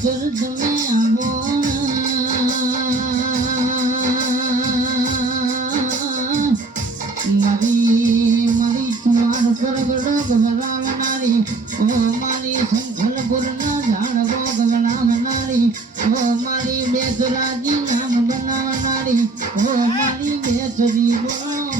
બહુચર તમે આવો મારી મારી ચુવાડ પર ગડો ગવરાવનારી ઓ મારી સંખલપુરના ઝાડવો ગવરાવનારી ઓ મારી બેસરાજી નામ બનાવનારી, ઓ મારી બેસરી કે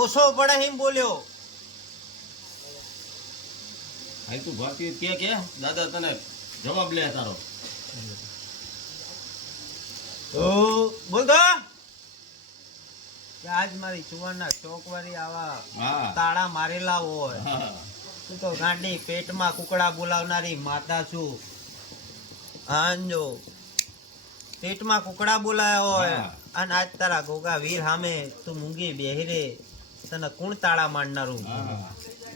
ઓછો પડે એમ બોલ્યો. હાલ તું ભારતીય કે કે? દાદા તને જવાબ લે તારો. તો બોલ તો. આજ મારી ચુવાના ચોકવારી આવા તાળા મારેલા હોય. તું તો ગાંડી પેટમાં કુકડા બોલાવનારી માતા છું. આંજો પેટમાં કુકડા બોલાયો હોય અને આજ તારા ગોગા વીર સામે તું મૂંગી બેહરે તને કોણ તાળા માંડનારું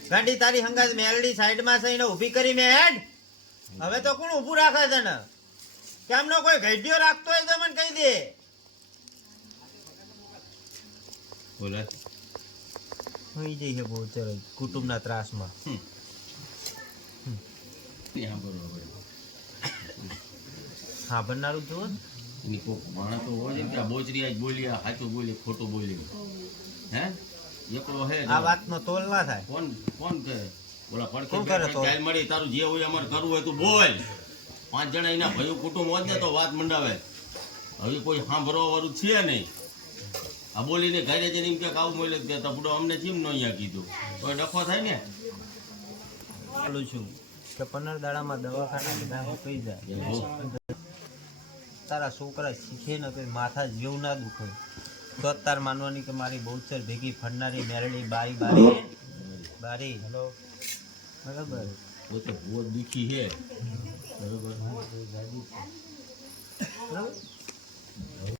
ગાડી તારી હંગાત મેલડી સાઈડમાં થઈને ઊભી કરી મેં હેડ. હવે તો કોણ ઊભું રાખે તને? કેમનો કોઈ ગઈઢિયો રાખતો હોય તો મને કહી દે. બોલે. હોઈ જઈ છે બહુ ચલો કુટુંબના ત્રાસમાં. હા બનનારું જુઓ ને. એની કોક માણસ તો હોય ને કે આ બોચરી આજ બોલી સાચું બોલી ખોટું બોલ્યો હે? એકલો હે આ વાતનો તોલ ના થાય. કોણ કોણ કહે ઓલા પડખે ચાલ મળી તારું જે હોય અમારે કરવું હોય તું બોલ. પાંચ જણા એના ભાઈઓ કુટુંબ હોત ને તો વાત મંડાવે. હવે કોઈ સાંભળવા વાળું છે નહીં. આ બોલીને ઘરે જઈને એમ કે આવું બોલે કે તપડો અમને કેમ નો અહીંયા કીધું. તો ડખો થાય ને? ચાલુ છું કે પંદર દાડામાં દવાખાના બધા કઈ જાય. તારા છોકરા શીખે ને તો માથા જેવું ના દુખે. તો તાર માનવાની કે મારી બહુચર ભેગી ફરનારી મેરડી બારી બારી. બારી. હેલો. બરાબર? પોતે બહુ દુખી છે. બરોબર? બરાબર?